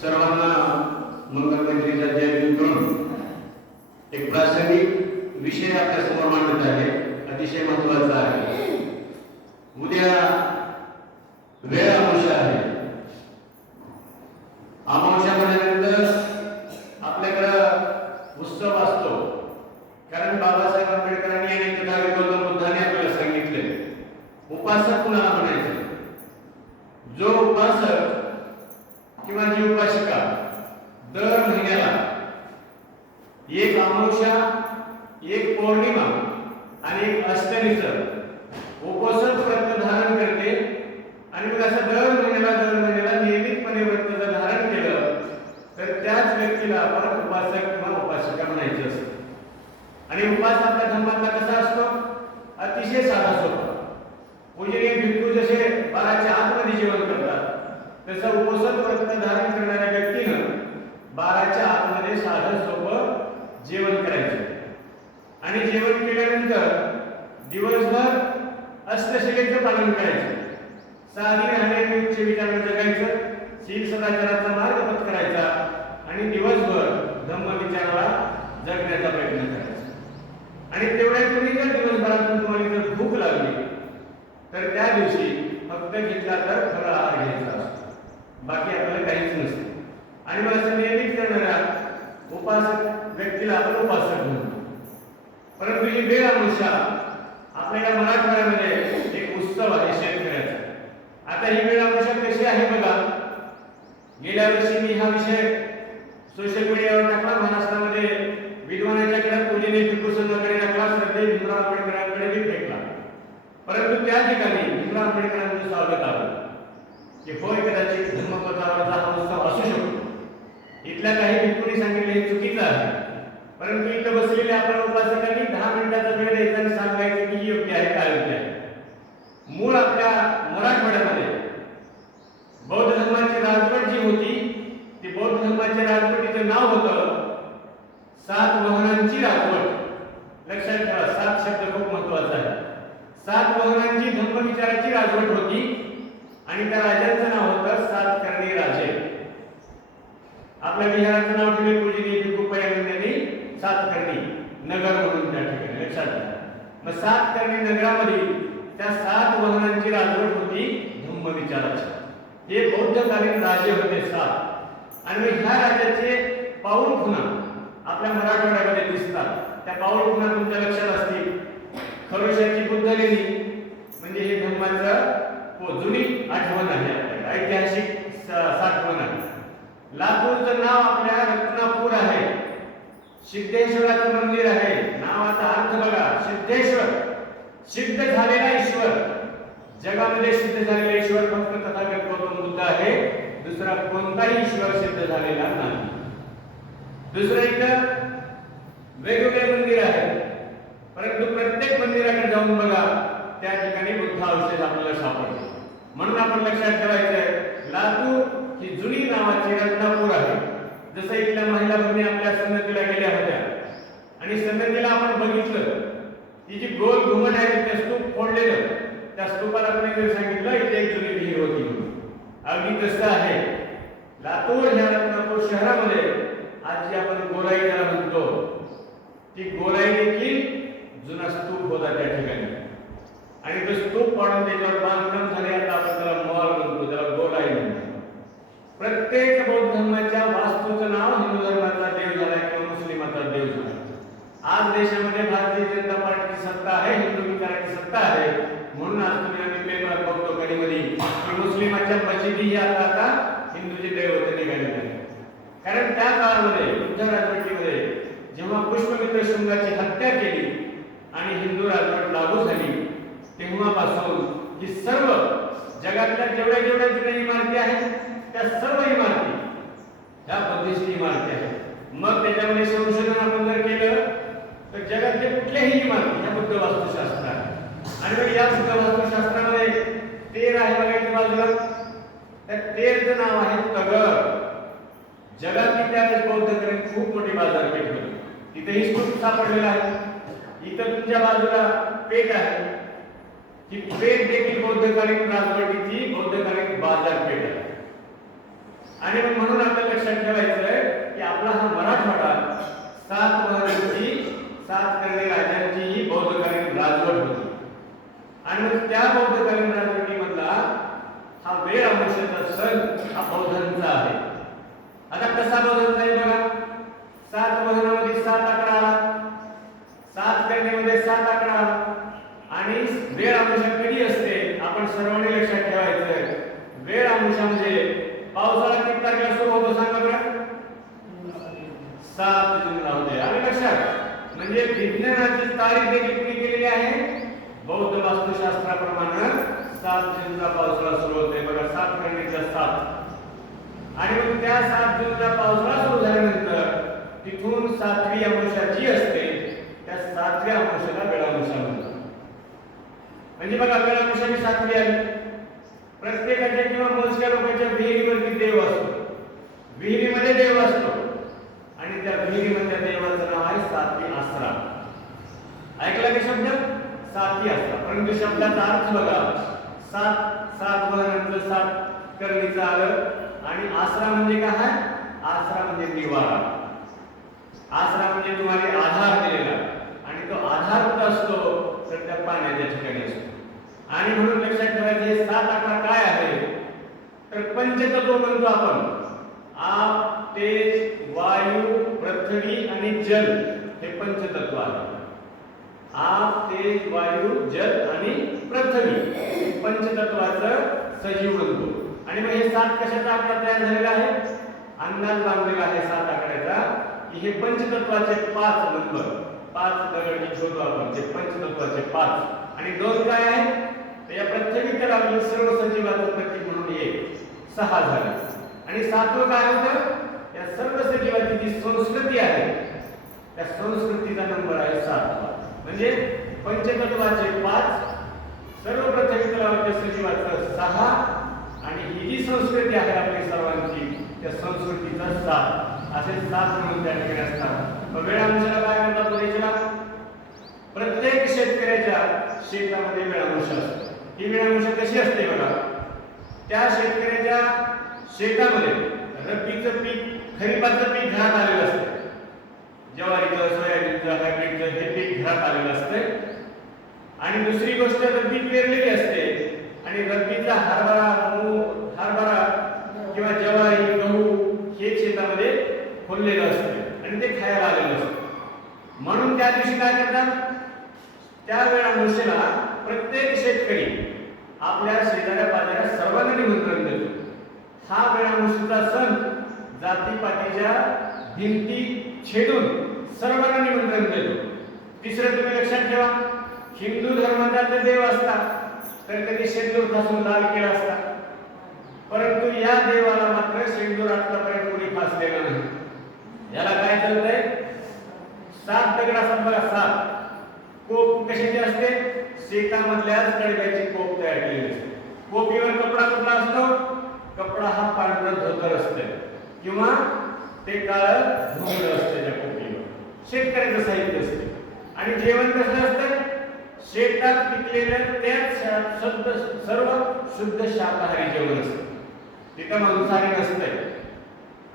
सर्वांना मंगलमैत्रीचा जय करून एक प्रासंगिक विषय आपल्या समोर मांडत आहे, अतिशय महत्त्वाचा आहे। उद्या वेळ अमावस्या आहे। अमावस्या म्हणल्यानंतर आपल्याकडे उत्सव असतो, कारण बाबासाहेब आंबेडकरांनी आणि तथागत गौतम बुद्धांनी आपल्याला सांगितले उपासक कुणाला म्हणायचे। जो उपासक किंवा जी उपासिका दर महिन्याला एक अमावस्या, एक पौर्णिमा आणि एक अष्टमीचं उपोषण व्रत धारण करते आणि मग असं दर महिन्याला नियमितपणे व्रत जर धारण केलं तर त्याच व्यक्तीला आपण उपासक किंवा उपासिका म्हणायचे असते। आणि उपास आपल्या धर्मातला कसा असतो? अतिशय साधा सोपा। पूजनीय भिक्खू जसे बाराच्या आतमध्ये जेवण करतात, तसं उपोषण व्रत धारण करणाऱ्या व्यक्तीनं बाराच्या आतमध्ये साधं सोपं जेवण करायचं आणि जेवण केल्यानंतर दिवसभर अष्टशिलेचं पालन करायचं, साधी राहण्याची उच्च विचारानं जगायचं, शील सदाचाराचा मार्ग पत्करायचा आणि दिवसभर धम्मविचाराला जगण्याचा प्रयत्न करायचा। आणि तेवढ्या तुम्ही जर दिवसभरातून तुम्हाला जर भूक लागली तर त्या दिवशी फक्त घेतला तर फळ आहार घ्यायचा असतो, बाकी आपल्याला काहीच नसते। आणि मग असं नियमित करणाऱ्या उपासक व्यक्तीला आपण उपासक म्हणतो। परंतु ही वेळ अमावस्या आपल्या मराठवाड्यामध्ये एक उत्सव आहे शेतकऱ्याचा। आता ही वेळ अमावस्या कशी आहे बघा, गेल्या वर्षी मी हा विषय सोशल मीडियावर टाकला, महाराष्ट्रामध्ये विद्वानाच्याकडे पूजनीय भिक्खू संघाकडे टाकला, श्रद्धेय भीमराव आंबेडकरांकडे बी फेकला। परंतु त्या ठिकाणी भीमराव आंबेडकरांचं स्वागत आलं की होय कदाचित धर्मपदावरचा हा उत्सव असू शकतो। इथल्या काही भिक्खूंनी सांगितले हे चुकीचं आहे, परंतु इथं बसलेले आपण उपासकांनी 10 मिनिटाचा वेळ द्यायचा आणि सांगायचं की योग्य आहे काय योग्य आहे। मूळ आपल्या मराठवाड्यामध्ये बौद्ध धर्माची राजवट जी होती ती बौद्ध धर्माच्या राजवटीचं नाव होतं सातवाहनांची राजवट। लक्षात ठेवा, 7 शब्द खूप महत्त्वाचा आहे। सातवाहनांची धम्मविचाराची राजवट होती आणि त्या राजांचं नाव होतं सातकर्णी राजे। आपल्या विहाराचं नाव ठेवले पूजनीय भिक्खू यांनी सातकर्णी नगर म्हणून त्या ठिकाणी, लक्षात घ्या। मग सातकर्णी नगरामध्ये त्या 7 वाहनांची राजवट होती धम्मविचाराची। हे बौद्धकालीन राजे होते 7। आणि मग ह्या राजाचे पाऊल खुणा आपल्या मराठवाड्यामध्ये दिसतात। त्या पाऊल खुणा तुमच्या लक्षात असतील। खरोशाची बुद्धलेणी म्हणजे हे धर्माचं जुनी आठवण आहे, आपल्याला ऐतिहासिक साठवण आहे। लातूरचं नाव आपल्या रत्नापूर आहे, सिद्धेश्वराचं मंदिर आहे। नावाचा अर्थ बघा, सिद्धेश्वर, सिद्ध झालेला ईश्वर। जगामध्ये सिद्ध झालेला ईश्वर फक्त तथागत गौतम बुद्ध आहे, दुसरा कोणताही ईश्वर सिद्ध झालेला नाही। दुसरं इथं वेगवेगळे मंदिर आहेत, परंतु प्रत्येक मंदिराकडे जाऊन बघा त्या ठिकाणी बुद्ध अवशेष आपल्याला सापडते। म्हणून आपण लक्षात ठेवायचं लातूर ही जुनी नावाची रत्नापूर आहे। जसं इथल्या महिला भगिनी आपल्या सन्नतीला गेल्या होत्या आणि सन्नतीला आपण बघितलं ती जी गोल घुमट आहे तिथे स्तूप फोडलेलं, त्या स्तूपाला कोणी सांगितलं इथे एक जुनी विहीर होती म्हणून। अगदी तसं आहे लातूर ह्या रत्नापूर शहरामध्ये आज जी आपण गोलाई ज्याला म्हणतो ती गोलाई देखील जुना स्तूप होता त्या ठिकाणी। आणि तो स्तूप पाडून त्याच्यावर बांधकाम झाले, आता आपण त्याला मॉल म्हणतो, त्याला गोलाई म्हणतो। प्रत्येक बौद्ध धर्माच्या वास्तूचं नाव हिंदू धर्माचा देव झाला किंवा मुस्लिमाचा देव झाला। आज देशामध्ये भारतीय जनता पार्टीची सत्ता आहे, हिंदू विचाराची सत्ता आहे, म्हणून आज तुम्ही आम्ही पेपरात बघतो कधीमधी की मुस्लिमाच्या मशिदी आता हिंदूचे दैवत निघालेले आहेत। कारण त्या काळामध्ये बुद्ध राजवटीमध्ये जेव्हा पुष्पमित्र शृंगाची हत्या केली आणि हिंदू राजवट लागू झाली तेव्हापासून ही सर्व जगातल्या जेवढ्या जुन्या इमारती आहेत त्या सर्व इमारती ह्या बुद्धिस्ट इमारती आहेत। मग त्याच्यामध्ये संशोधन आपण जर केलं तर जगातल्या कुठल्याही इमारती ह्या बुद्ध वास्तुशास्त्र आहे। आणि मग या बुद्ध वास्तुशास्त्रामध्ये तेर आहे बघा इथे बाजूला, त्या तेरचं नाव आहे तगर। जगातली त्यावेळेस बौद्धकालीन खूप मोठी बाजारपेठ होती, तिथेही स्तूप सापडलेला आहे। इथं तुमच्या बाजूला पेठ आहे, ही पेठ देखील बौद्धकालीन राजवटीची बौद्धकालीन बाजारपेठ आहे। आणि म्हणून आपल्याला वेळ अमावस्येचा सण हा बौद्धांचा आहे. आता कसा बौद्धांचा आहे बघा. 7 महिन्यामध्ये 7 आकडा आला, 7 करणेमध्ये 7 आकडा आला. आणि वेळ अमावस्या कधी असते आपण सर्वांनी लक्षात ठेवायचं. वेळ अमावस्या म्हणजे पावसाळा किती तारखेला सुरू होतो सांगा बरं. 7 जूनला होते. आणि लक्षात म्हणजे विज्ञानाची तारीख देखील कुणी केलेली आहे. बौद्ध वास्तुशास्त्राप्रमाणे 7 जूनला पावसाळा सुरू होते बघा. 7 करणेच्या 7. आणि मग त्या 7 जूनला पावसाळा सुरू झाल्यानंतर तिथून 7वी अमावस्या जी असते त्या 7व्या अमावस्येला वेळ अमावस्या म्हणतात. म्हणजे बघा वेळ अमावस्या 7वी आली. प्रत्येकाच्या किंवा मोजक्या लोकांच्या विहिरीवरती देव असतो, विहिरीमध्ये देव असतो आणि त्या विहिरीमधल्या देवाचं नाव आहे 7वी आसरा. ऐकला का शब्द 7वी आसरा. परंतु शब्दाचा अर्थ बघा. 7 वर्णांचं 7 करणीचं आलं. आणि आसरा म्हणजे काय. आसरा म्हणजे निवारा. आसरा म्हणजे तुम्हाला आधार दिलेला. आणि तो आधार कुठं असतो तर त्या पाण्याच्या ठिकाणी असतो. आणि म्हणून लक्षात ठेवायचं हे 7 आकडा काय आहे तर पंचतत्व म्हणतो आपण. आप, तेज, वायू, पृथ्वी आणि जल हे पंचतत्व आहे. आप, तेज, वायू, जल आणि पृथ्वी पंचतत्वाचं सजीव बनतो. आणि मग हे 7 कशाचा आकडा तयार झालेला आहे. अंदाज लावलेला आहे 7 आकड्याचा की हे पंचतत्वाचे 5 नंबर, 5 दगड शोधू आपण. ते पंचतत्वाचे 5 आणि 2 काय आहे तर या पृथ्वी तलावरील सर्व सजीवांचं प्रतीक म्हणून 6 झाले. आणि 7वं काय होतं या सर्व सजीवांची जी संस्कृती आहे त्या संस्कृतीचा नंबर आहे 7. म्हणजे पंचतत्वाचे 5, सर्व पृथ्वी तलावरच्या सजीवांचं 6 आणि ही जी संस्कृती आहे आपली सर्वांची त्या संस्कृतीचा 7 असे 7 म्हणून त्या ठिकाणी असतात. मग वेळ अमावस्येला काय म्हणतात बघायला. प्रत्येक शेतकऱ्याच्या शेतामध्ये वेळ अमावस्या असते. ही वेळ अमावस्या कशी असते बघा. त्या शेतकऱ्याच्या शेतामध्ये रब्बीचं पीक, खरीपाचं पीक घरात आलेलं असतं. ज्वारीचं, सोयाबीनचं, हायब्रिडचं हे पीक घरात आलेलं असतं. आणि दुसरी गोष्ट रब्बी पेरलेली असते आणि रब्बीचा हरभरा किंवा ज्वारी, गहू हे शेतामध्ये खोललेलं असतं आणि ते खायला आलेलं असतं. म्हणून त्या दिवशी काय करतात त्या वेळ अमावस्येला प्रत्येक शेतकरी आपल्या शेजाऱ्या पाजाऱ्या सर्वांना निमंत्रण देतो. हा वेळ अमावस्येचा सण जातीपातीच्या भिंती छेदून सर्वांना निमंत्रण देतो. तिसरं तुम्ही लक्षात ठेवा. हिंदू धर्माचा जर देव असता तर कधी शेंदूर फासून लाल केला असता. परंतु या देवाला मात्र शेंदूर आतापर्यंत कोणी फासलेला नाही. याला काय चालतंय 7 दगड असतात बघा. 7 कोप कशाची असते शेतामधल्याच कडब्याची कोप तयार केलेली असते. कोपीवर कपडा कुठला असतो. कपडा हा पांढरा धोतर असते किंवा ते काळं घोंगडं असते. त्या कोपीवर शेतकऱ्याचं साहित्य असते. आणि जेवण कसं असतं शेतात पिकलेलं त्याच सर्व शुद्ध शाकाहारी जेवण असतं. तिथं मांसाहारी नसतंय.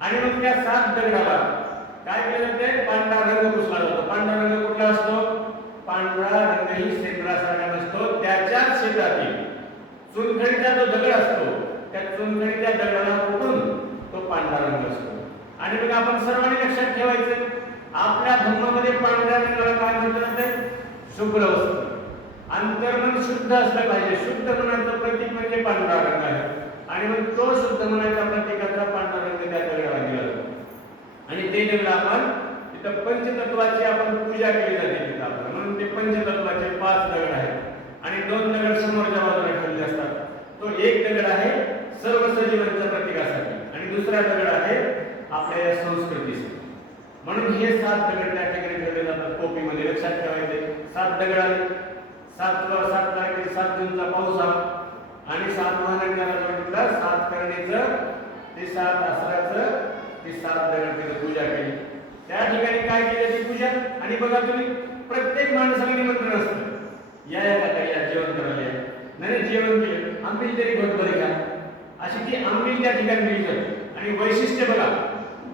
आणि मग त्या 7 दगडाला काय केलं जाते पांढरा रंग पुसला जातो. पांढरा रंग कुठला असतो. पांढरा रंग ही सेंद्रासारखा नसतो. त्याच्याच शेतातील चुनखडीचा जो दगड असतो त्या चुनखडीच्या दगडाला कुठून तो पांढरा रंग असतो. आणि मग आपण सर्वांनी लक्षात ठेवायचं आपल्या धर्मामध्ये पांढऱ्या रंगाला काय म्हणतात शुभ्र वस्त्र. अंतर्मन शुद्ध असलं पाहिजे. शुद्ध मनाचं प्रतीक म्हणजे पांढरा रंग आहे. आणि मग तो शुद्ध मनाच्या प्रतीकाचा पांढरा रंग त्या दगडाला दिला जातो. आणि ते दगड आपण तिथं पंचतत्वाची आपण पूजा केली जाते तिथं आपण. म्हणून ते पंचतत्वाचे 5 दगड आहेत आणि 2 दगड समोरच्या बाजूला ठेवलेले असतात. तो एक दगड आहे सर्व सजीवांच्या प्रतीकासाठी आणि दुसरा दगड आहे आपल्या संस्कृतीसाठी. म्हणून हे 7 दगड त्या ठिकाणी ठेवले जातात कोपीमध्ये. लक्षात ठेवायचे 7 दगड आले. 7 तारखेला 7 जूनचा पाऊस आला आणि 7 महानगराला जोडला 7 करणेचं ते 7 आसराचं ते 7 दगड तिथे पूजा केली. त्या ठिकाणी काय केलं ती पूजा. आणि बघा तुम्ही प्रत्येक माणसाला निमंत्रण असतं या या जेवण करायला. नाही जेवण केलं आंबील तरी घोटभर घ्या अशी ती आंबील त्या ठिकाणी दिली जाते. आणि वैशिष्ट्य बघा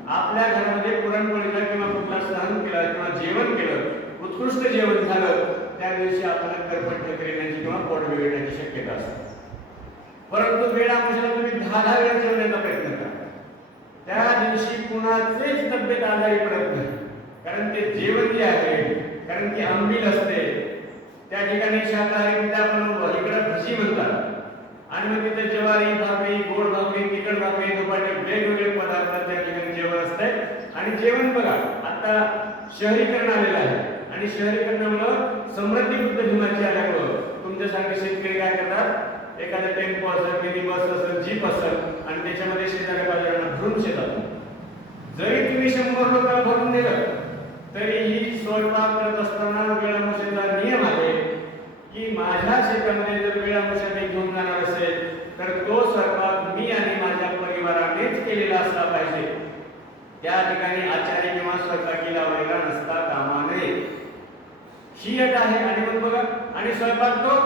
आपल्या घरामध्ये पुरणपोळीला किंवा कुठला सण केला किंवा जेवण केलं उत्कृष्ट जेवण झालं त्या दिवशी आपल्याला करपट करण्याची किंवा पोट बिघडण्याची शक्यता असते. परंतु वेळ आमुषाला तुम्ही 10 वेळा जेवण्याचा प्रयत्न करा, त्या दिवशी कुणाचेच तब्येत आजारी पडत नाही. कारण ते जेवण जे आहे, कारण की आंबील असते, त्या ठिकाणी शाकाहारी म्हणजे आपण इकडे भजी म्हणतात, आणि मग तिथे ज्वारी भाकरी, गोड भाकरी, तिखट भाकरी, दुपारचे वेगवेगळे पदार्थ त्या ठिकाणी जेवण असते. आणि जेवण बघा आता शहरीकरण आलेलं आहे, आणि शहरीकरणामुळे समृद्धी बुद्ध धर्माची आल्यामुळं तुमच्यासारखे शेतकरी काय करतात, एखादा टेम्पो असेल, मिनी बस असेल, जीप असेल, आणि त्याच्यामध्ये शेजाऱ्या बाजारांना भरून शेतात, जरी तुम्ही 100 लोकांना भरून दिलं तरीही स्वयंपाक करत असताना वेळानुसारचा नियम आहे की माझ्या शेतामध्ये जर वेळानुसार घेऊन जाणार असेल तर तो स्वयंपाक मी आणि माझ्या परिवारानेच केलेला असला पाहिजे. त्या ठिकाणी आचार्य किंवा स्वयंपाकीला वगैरे नसता कामा नये, ही अट आहे. आणि मग बघा, आणि स्वयंपाक तो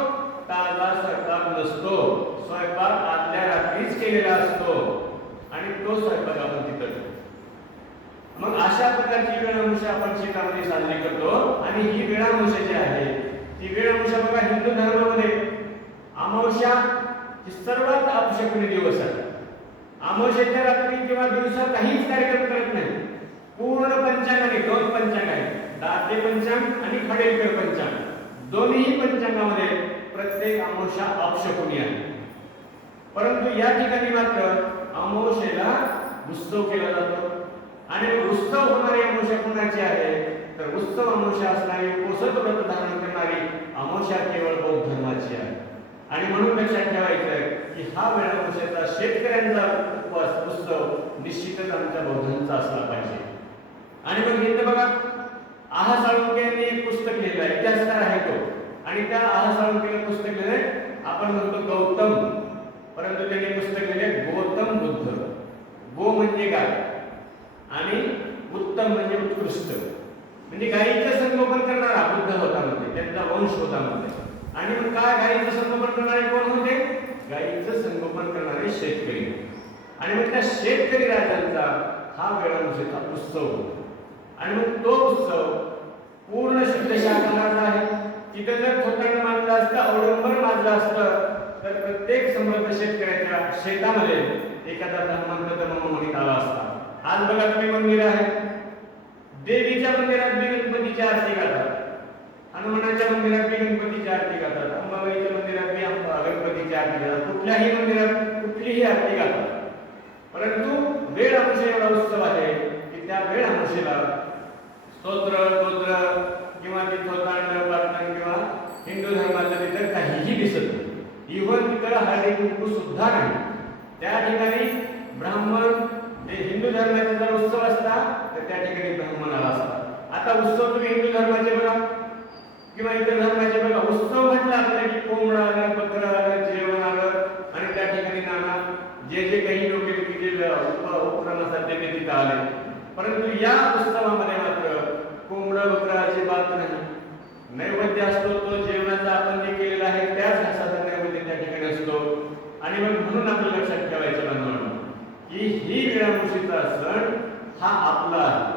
ताजा स्वयंपाक नसतो, स्वयंपाक आदल्या रात्रीच केलेला असतो, आणि तो स्वयंपाक आपण तिथं. मग अशा प्रकारची वेळानुसार आपण शेतामध्ये साजरी करतो. आणि ही वेळानुसार जी आहे ती वेळानुसार बघा, हिंदू धर्मामध्ये अमावस्या ही सर्वात अपशकुनी दिवस आहे. अमावस्येच्या रात्री किंवा दिवसा काहीच कार्यक्रम करत नाही. पूर्ण पंचांगाने, 2 पंचांग आहेत, दाते पंचांग आणि खाडेलकर पंचांग, दोन्ही पंचांगामध्ये प्रत्येक अमावस्या अपशकुनी आहे. परंतु या ठिकाणी मात्र अमावस्येला उत्सव केला जातो. आणि उत्सव होणारी अमावस्या कोणाची आहे तर उत्सव अमावस्या असणारी, पोषक व्रत धारण करणारी अमावस्या केवळ बौद्ध धर्माची आहे. आणि म्हणून लक्षात ठेवायचं आहे की हा वेळ अमावस्येचा शेतकऱ्यांचा उपवास उत्सव निश्चितच आमच्या बौद्धांचा असला पाहिजे. आणि मग इथे बघा, आहा साळुंखे यांनी एक पुस्तक लिहिलं आहे, इतिहासकार आहे तो, आणि त्या आहा साळुंखेने पुस्तक लिहिलंय, आपण म्हणतो गौतम, परंतु त्यांनी पुस्तक लिहिले गौतम बुद्ध. गो म्हणजे गाय आणि उत्तम म्हणजे उत्कृष्ट, म्हणजे गायीचं संगोपन करणारा बुद्ध होता मध्ये, त्यांचा वंश होता मध्ये. आणि मग काय गायीचं संगोपन करणारे कोण होते? गायीचं संगोपन करणारे शेतकरी. आणि मग त्या शेतकरी राजांचा हा वेळानुसारचा उत्सव. आणि मग तो उत्सव पूर्ण शुद्ध शाकाहाराचा आहे. तिथे जर थोतांड मानलं असतं, अवडंबर मानलं असतं, तर प्रत्येक समर्थ शेतकऱ्याच्या शेतामध्ये एखादा धर्मांत म्हणून आला असता. आज बघा तुम्ही मंदिर आहे, देवीच्या मंदिरात गणपतीची आरती करतात, हनुमानाच्या मंदिरात गणपतीची आरती करतात, अंबाबाईच्या मंदिरात गणपतीची आरती करतात, कुठल्याही मंदिरात कुठलीही आरती करतात. परंतु वेळ अमावस्येचा उत्सव आहे की त्या वेळ अमावस्येला स्तोत्र स्तोत्र किंवा थोतांड पाटण किंवा हिंदू धर्माचं तिथं काहीही दिसत नाही. इव्हन तिथं हळदी कुंकू सुद्धा नाही. त्या ठिकाणी ब्राह्मण, हिंदू धर्माचा जर उत्सव असता तर त्या ठिकाणी ब्राह्मण आला असता. आता उत्सव तुम्ही हिंदू धर्माचे बघा किंवा इतर धर्माचे बघा, उत्सव म्हटलं आपल्याला की कोंबडं आलं, बकरं आलं, जेवण आलं, आणि त्या ठिकाणी नाना जे काही लोक उपक्रम असतात ते तिथं आले. परंतु या उत्सवामध्ये मात्र कोंबडं बकरं अजिबात नाही. नैवेद्य असतो तो जेवणाचा आपण जे केलेला आहे त्याच हसाचा नैवेद्य त्या ठिकाणी असतो. आणि मग म्हणून आपल्याला लक्षात ठेवायचं बांधवांनो की ही वेळामुशीचा सण हा आपला आहे,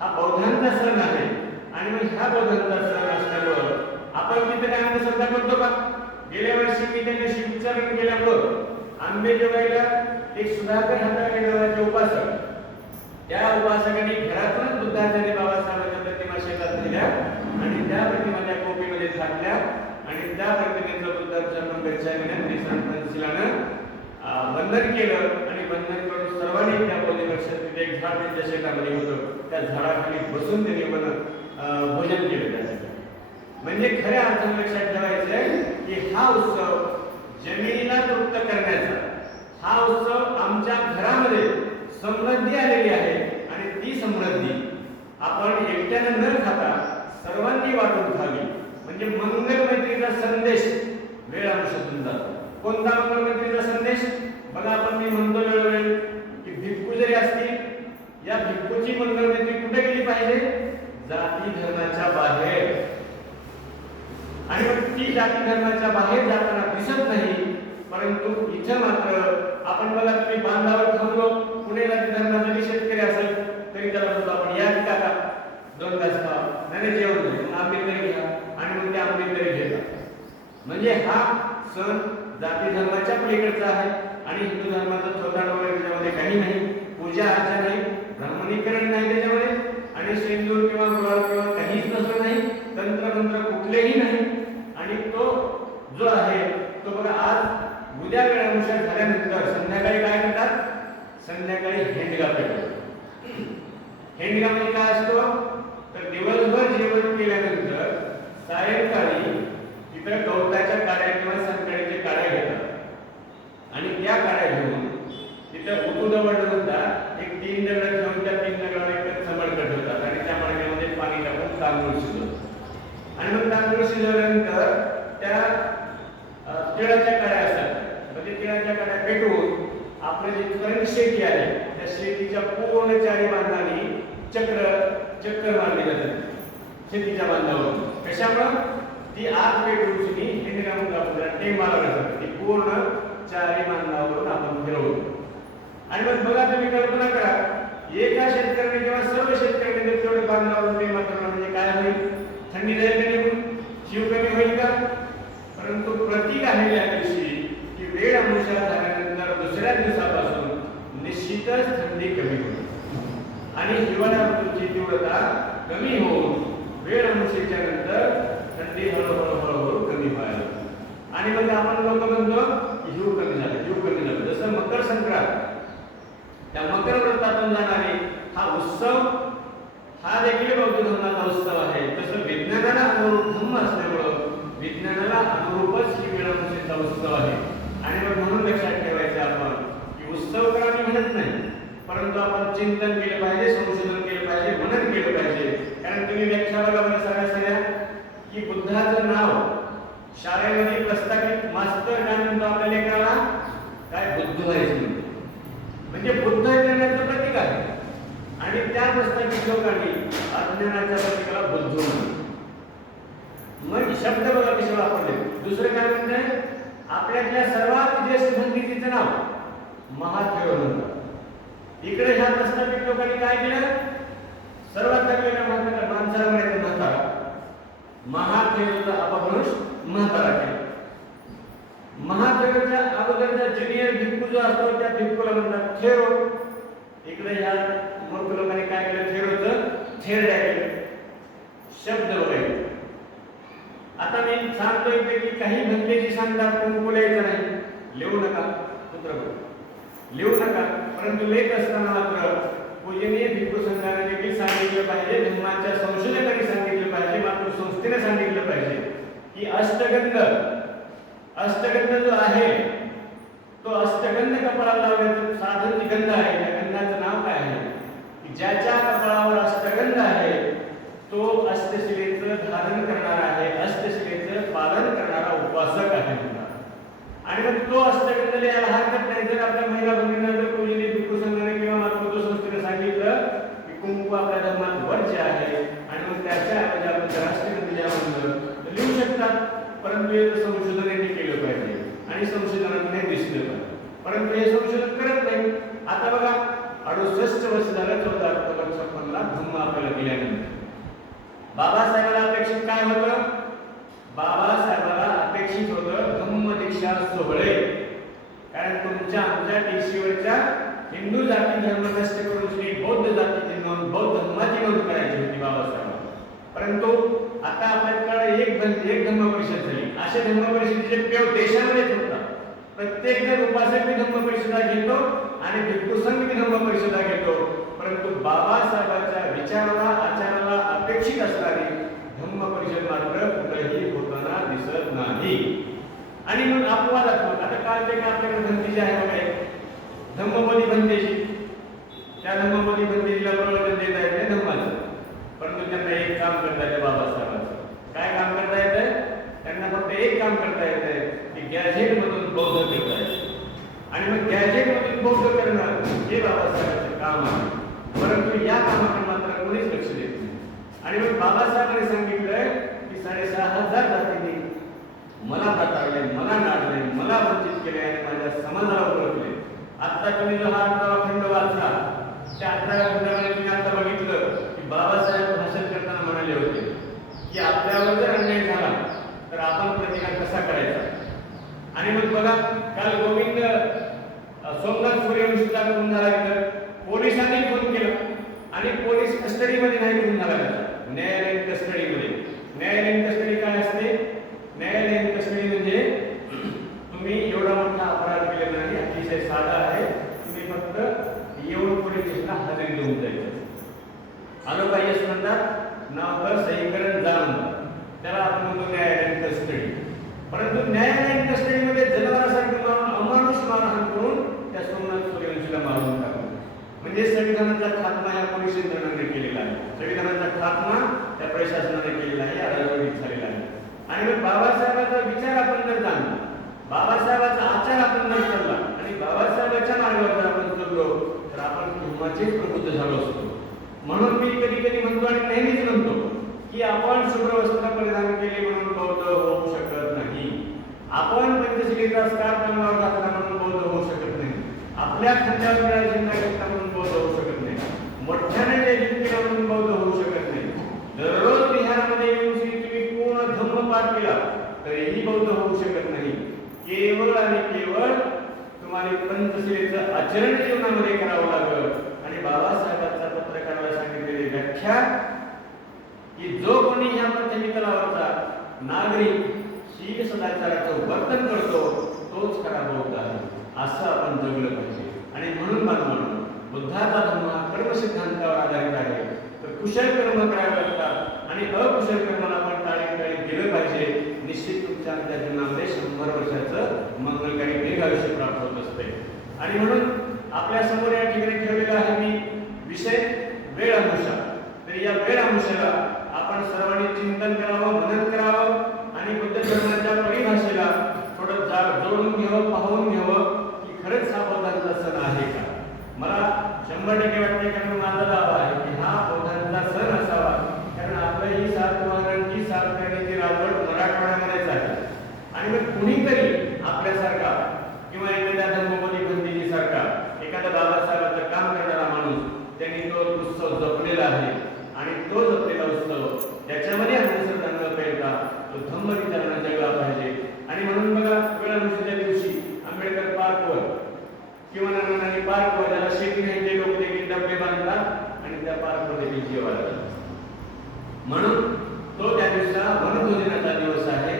हा बौद्धांचा सण आहे. आणि मग ह्या बौद्धांचा सण असल्यामुळं आपण तिथे काय अंधश्रद्धा करतो का? गेल्या वर्षी मी त्यांना शिवचारण केल्यामुळं आंबेजोगाईला एक सुधाकर हाताळे नावाचे उपासक, त्या उपासकांनी घरातूनच बुद्धाचार्य बाबासाहेबांच्या प्रतिमा शेतात नेल्या आणि त्या प्रतिमाच्या कोपीमध्ये टाकल्या आणि त्या प्रतिमेचं बुद्धाचरण गच्छामीने सान फ्रान्सिसनं वंदन केलं. आणि वंदन करून सर्वांनी त्या बोधीवृक्षात एक झाड त्यांच्या शेतामध्ये होतं, त्या झाडाखाली बसून त्यांनी भोजन केलं त्यासाठी. म्हणजे खऱ्या अर्थाने लक्षात ठेवायचं आहे की हा उत्सव जमिनीला तृप्त करण्याचा, हा उत्सव आमच्या घरामध्ये समृद्धी आलेली आहे आणि ती समृद्धी आपण एकट्याने न खाता सर्वांनी वाटून खावी. म्हणजे मंगल मैत्रीचा संदेश वेळ अनुसारून जातो. कोणता मंगल मैत्रीचा संदेश? बघा, आपण मी म्हणतो वेळोवेळी की भिक्खू जरी असतील, या भिक्खूची मंगल मैत्री कुठे गेली पाहिजे? जाती धर्माच्या बाहेर. आणि मग ती जाती धर्माच्या बाहेर जाताना दिसत नाही, परंतु इथं मात्र आपण बघा, तुम्ही बांधावर थांबलो, पुणे जाती धर्माचा शेतकरी असेल तरी त्याला म्हणतो आपण या काका 2 घास खा, नाही जेवण नाही, मग आंबे तरी घ्या, आणि मग ते आंबे तरी घेतात. म्हणजे हा सण जाती धर्माच्या पलीकडचा आणि हिंदू धर्माचा चौथा वगैरे त्याच्यामध्ये काही नाही, पूजा अर्चा नाही, ब्राह्मणीकरण नाही त्याच्यामध्ये, आणि सिंदूर किंवा गुलाल किंवा काहीच नसलं नाही, तंत्र मंत्र कुठलेही नाही. आणि तो जो आहे तो बघा आज उद्या वेळानुसार झाल्यानंतर संध्याकाळी काय करतात, संध्याकाळी हेंडगा पेटवतात. हेंडगा म्हणजे काय असतो, तर दिवसभर जेवण केल्यानंतर सायंकाळी तिथं गवताच्या काड्या किंवा संकळीच्या काड्या घेतात आणि त्या काड्या घेऊन तिथं उतुदवड म्हणतात, एक 3 दगड घेऊन त्या 3 दगडाला एक चमड ठेवतात आणि त्या मडक्यामध्ये पाणी टाकून तांदूळ शिजवतात. आणि मग तांदूळ शिजवल्यानंतर त्या तिळाच्या काड्या असतात, म्हणजे तिळाच्या काड्या पेटवून आपलं जे करंट शेती आहे त्या शेतीच्या पूर्ण चारी बांधानी चक्र मारले जातात शेतीच्या बांधावर. कशामुळं, ती आग पेटवून हेंडगा म्हणून आपल्याला टेम मारायला लागतात, ती पूर्ण चारी बांधावरून आपण फिरवतो. आणि मग बघा तुम्ही कल्पना करा, एका शेतकऱ्याने किंवा सर्व शेतकऱ्यांनी जर तेवढे बांधावरून टेम मारलं म्हणजे काय होईल, थंडी जाईल का निघून, जीव कमी होईल का. परंतु प्रतीक आहे या दिवशी की वेळ अनुसार झाल्यानंतर दुसऱ्या दिवसापासून निश्चितच थंडी कमी होईल आणि हिवाळा ऋतूची तीव्रता कमी होऊन वेळ अनुसारच्या नंतर थंडी हळूहळू कमी व्हायला. आणि मग आपण लोक म्हणतो की जीव कमी झालं. जसं मकर संक्रांत, त्या मकर व्रतातून जाणारे हा उत्सव हा देखील बौद्ध धर्माचा उत्सव आहे. तसं विज्ञानाला अनुरूप धर्म असल्यामुळं विज्ञानाला अनुरूपच ही वेळानुसारचा उत्सव आहे. आणि मग म्हणून लक्षात ठेवायचं आपण की उत्सव तर आम्ही म्हणत नाही, परंतु आपण चिंतन केलं पाहिजे, संशोधन केलं पाहिजे, मनन केलं पाहिजे. कारण तुम्ही व्याख्या बघा बरं सगळ्या की बुद्धाचं नाव शाळेमध्ये प्रस्थापित मास्तर काय म्हणतो आपल्या लेकराला, काय बुद्ध व्हायचं म्हणजे बुद्ध करण्याचं प्रतीक आहे. आणि त्या प्रस्थापित लोकांनी अज्ञानाच्या प्रतीकाला बुद्ध म्हणतात. मग शब्द बघा कसे वापरले. दुसरं काय म्हणतंय, आपल्यातल्या सर्वात ज्येष्ठ संगीतीचं नाव महाथेरो म्हणतात. इकडे ह्या प्रस्थापित लोकांनी काय केलं, सर्वात थकलेल्या माणसाला म्हणायचं म्हातारा, महाथेरोचा अपभ्रंश म्हातारा केला. महाथेरोच्या अगोदरचा ज्युनियर भिक्खू जो असतो त्या भिक्खूला म्हणतात थेरो. इकडे ह्या मूर्ख लोकांनी काय केलं, थेरोचं थेरड्या केलं. शब्द बघायचे. आता मी सांगतोय की काही भंतेची सांगतात कुंकू लिहायचं नाही, लिहू नका पुत्र, लिहू नका. परंतु लेख असताना मात्र पूजनीय भिक्खू संघाने देखील सांगितलं पाहिजे, धर्माच्या संशोधकांनी सांगितलं पाहिजे, मात्र संस्थेने सांगितलं पाहिजे की अष्टगंध जो आहे तो अष्टगंध कपाळाला लावण्याचं साधन जी गंध आहे, त्या गंधाचं नाव काय आहे की ज्याच्या कपाळावर अष्टगंध आहे तो अष्टशिलेचं धारण करणारा आहे, अष्टशिलेचं पालन करणारा उपासक आहे. आणि मग तो अष्टगंध लिहायला हरकत नाही. जर आपल्या महिला भगिनींना जर पूजनीय भिक्खू संघाने किंवा मातृत्व संस्थेने सांगितलं की कुंकू आपल्या धर्मात वर्ज्य आहे आणि मग त्याच्या ऐवजी आपण राष्ट्रगंध लिहावं लिहू शकतात. परंतु हे संशोधन यांनी केलं पाहिजे आणि संशोधनाने दिसलं पाहिजे, परंतु हे संशोधन करत नाही. आता बघा 68 वर्ष झालं, 14 ऑक्टोबर 56 धम्म आपल्याला दिल्यानंतर बाबासाहेबांना अपेक्षित काय होतं, बाबासाहेबांना अपेक्षित होतं धम्म दीक्षा सोहळे. कारण तुमच्या आमच्या टीसीवरच्या हिंदू जाती धर्म नष्ट करून श्री बौद्ध जातीची नोंद, बौद्ध धर्माची नोंद करायची होती बाबासाहेबांना. परंतु आता आपल्याकडे एक धम्म परिषद झाली. अशा धम्म परिषदेचे प्रयोग देशामध्ये होतात. प्रत्येक जण उपासक धम्म परिषदा घेतो आणि भिक्खू संघ धम्म परिषदा घेतो. परंतु बाबासाहेबांच्या विचाराला आचाराला अपेक्षित असणारी धम्म परिषद मात्र कुठेही होताना दिसत नाही. आणि मग अपवादात्मक आता काल ते आपल्याकडे बंदी जी आहे काय धम्मपदी बंदेची, त्या धम्मपदी बंदेला प्रवर्तन देता येत नाही धम्माचं. परंतु त्यांना एक काम करता येतं बाबासाहेबांचं. काय काम करता येतं, त्यांना फक्त एक काम करता येतं की गॅझेट मधून बौद्ध करता येतं. आणि मग गॅझेट मधून बौद्ध करणं हे बाबासाहेबांचं काम आहे. परंतु या कामाकडे मात्र कोणीच लक्ष देत नाही. आणि मग बाबासाहेबांनी सांगितलं की 6500 जातींनी मला प्रतारले, मला नाडले, मला वंचित केले आणि माझ्या समाजाला ओळखले. आता तुम्ही जो हा 11वा खंड वाचला, त्या 11व्या खंडामध्ये तुम्ही आता बघितलं की बाबासाहेब भाषण करताना म्हणाले होते की आपल्यावर जर अन्याय झाला तर आपण प्रतिकार कसा करायचा. आणि मग बघा काल गोविंद कस्टडीमध्ये नाही घेऊन जागा त्याचा, न्यायालयीन कस्टडीमध्ये. न्यायालयीन कस्टडी काय असते? न्यायालयीन कस्टडी म्हणजे तुम्ही एवढा मोठा अपराध केलेला नाही, अतिशय साधा आहे, तुम्ही फक्त येऊन पोलीस स्टेशनला हजेरी देऊन जायचं. आलो पाहिजे म्हणतात, नाव कर, सहीकरण जा म्हणतात, त्याला आपण म्हणतो न्यायालयीन कस्टडी. परंतु न्यायालयीन कस्टडीमध्ये जनावरांसारखं मारून अमानुष मारहाण करून त्या सोमनाथ सूर्यवंशीला मारून टाकलं. म्हणजे संविधानाचा खात्मा या पोलीस यंत्रणाने केलेला आहे, संविधानाचा खात्मा त्या प्रशासनाने केलेला आहे, आढळराव झालेला आहे. आणि मग बाबासाहेबांचा विचार आपण जर जाणला, बाबासाहेबांचा आचार आपण जर चालला आणि बाबासाहेबांच्या मार्गावर जर आपण चाललो तर आपण धर्माचेच प्रबुद्ध झालो असतो. म्हणून मी कधी कधी म्हणतो आणि नेहमीच म्हणतो की आपण शुभ्र वस्त्र परिधान केले म्हणून बौद्ध होऊ शकत नाही, आपण पंचशिलेचा स्कार्फ अंगावर घातला म्हणून बौद्ध होऊ शकत नाही, आपल्या खांद्यावर निळा झेंडा घेतला म्हणून बौद्ध होऊ शकत नाही, मोठ्याने जयजयकार केला म्हणून बौद्ध होऊ शकत नाही. दररोज बिहारमध्ये येऊन श्री तुम्ही पूर्ण धम्म पाठ केला तरीही बौद्ध होऊ शकत नाही. केवळ आणि केवळ तुम्हाला पंचशिलेचं आचरण जीवनामध्ये करावं लागलं. आणि बाबासाहेबांचा पत्रकाराला सांगितलेली व्याख्या की जो कोणी या पंचमितलावरचा नागरिक शील सदाचाराचं वर्तन करतो तोच खरा बौद्ध आहे, असं आपण जगलं पाहिजे. आणि म्हणून बांधवांनो, बुद्धाचा धर्म हा कर्मसिद्धांतावर आधारित आहे. तर कुशल कर्म करावे लागतात आणि अकुशल कर्माला आपण टाळी केलं पाहिजे. निश्चित तुमच्या आमच्या जीवनामध्ये 100 वर्षाचं मंगलकारी दीर्घ आयुष्य प्राप्त होत असते. आणि म्हणून आपल्या समोर या ठिकाणी ठेवलेला आहे मी विषय वेळ अमुषा. तर या वेळ अमुषाला आपण सर्वांनी चिंतन करावं, मनन करावं आणि बुद्ध धर्माच्या परिभाषेला थोडं जोडून घ्यावं, पाहून घ्यावं की खरंच हा बौद्धांचा सण आहे का. मला 100% वाटते, कारण माझा दावा आहे की हा बौद्धांचा सण असावा, कारण आपलं ही सातवाहनांची सात करण्याची राजवट मराठवाड्यामध्येच आहे. आणि मग कुणीतरी आपल्यासारखा किंवा एखाद्या धर्मपदी बंदीजी सारखा एखादा बाबासाहेबांचं काम करणारा माणूस त्यांनी तो उत्सव जपलेला आहे आणि तो जपलेला उत्सव त्याच्यामध्ये अनुसरण न पेलता तो धम्म विचारानं जगला पाहिजे. आणि म्हणून बघा, वेळानुसारच्या दिवशी आंबेडकर पार्कवर किंवा नानांनी पार्कवर ज्याला शेती नाही ते लोक देखील डबे बांधतात आणि त्या पार्कवर देखील जेवायला जातात. म्हणून तो त्या दिवसाला वनभोजनाचा दिवस आहे.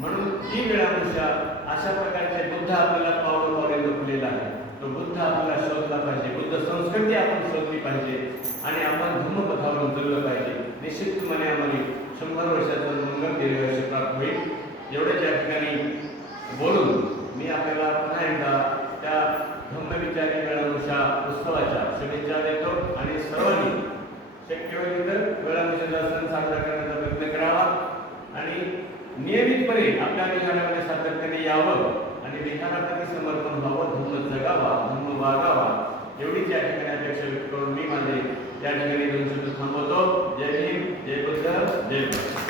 म्हणून ती वेळानुसार अशा प्रकारचे बुद्ध आपल्याला पावले जपलेला आहे. तो बुद्ध आपल्याला शोधला पाहिजे, बुद्ध संस्कृती आपण शोधली पाहिजे आणि आपण धर्मपथावरून जगलं पाहिजे. निश्चितपणे आम्हाला 100 वर्षाचं मंगल दीर्घ आयुष्य प्राप्त होईल. एवढ्याच या ठिकाणी बोलून मी आपल्याला पुन्हा एकदा त्या धम्मविचारी वेळानुसार उत्सवाच्या शुभेच्छा देतो आणि सर्वांनी शक्य होईल तर वेळानुसार सण साजरा करण्याचा प्रयत्न करावा आणि नियमितपणे आपल्या विहारामध्ये सातत्याने यावं आणि विहाराप्रती समर्पण व्हावं, धर्म जगावा, धर्म वागावा, एवढीच या ठिकाणी अपेक्षा व्यक्त करून मी माझे या ठिकाणी 2 शब्द थांबवतो. जय भीम, जय बुद्ध, जय भारत.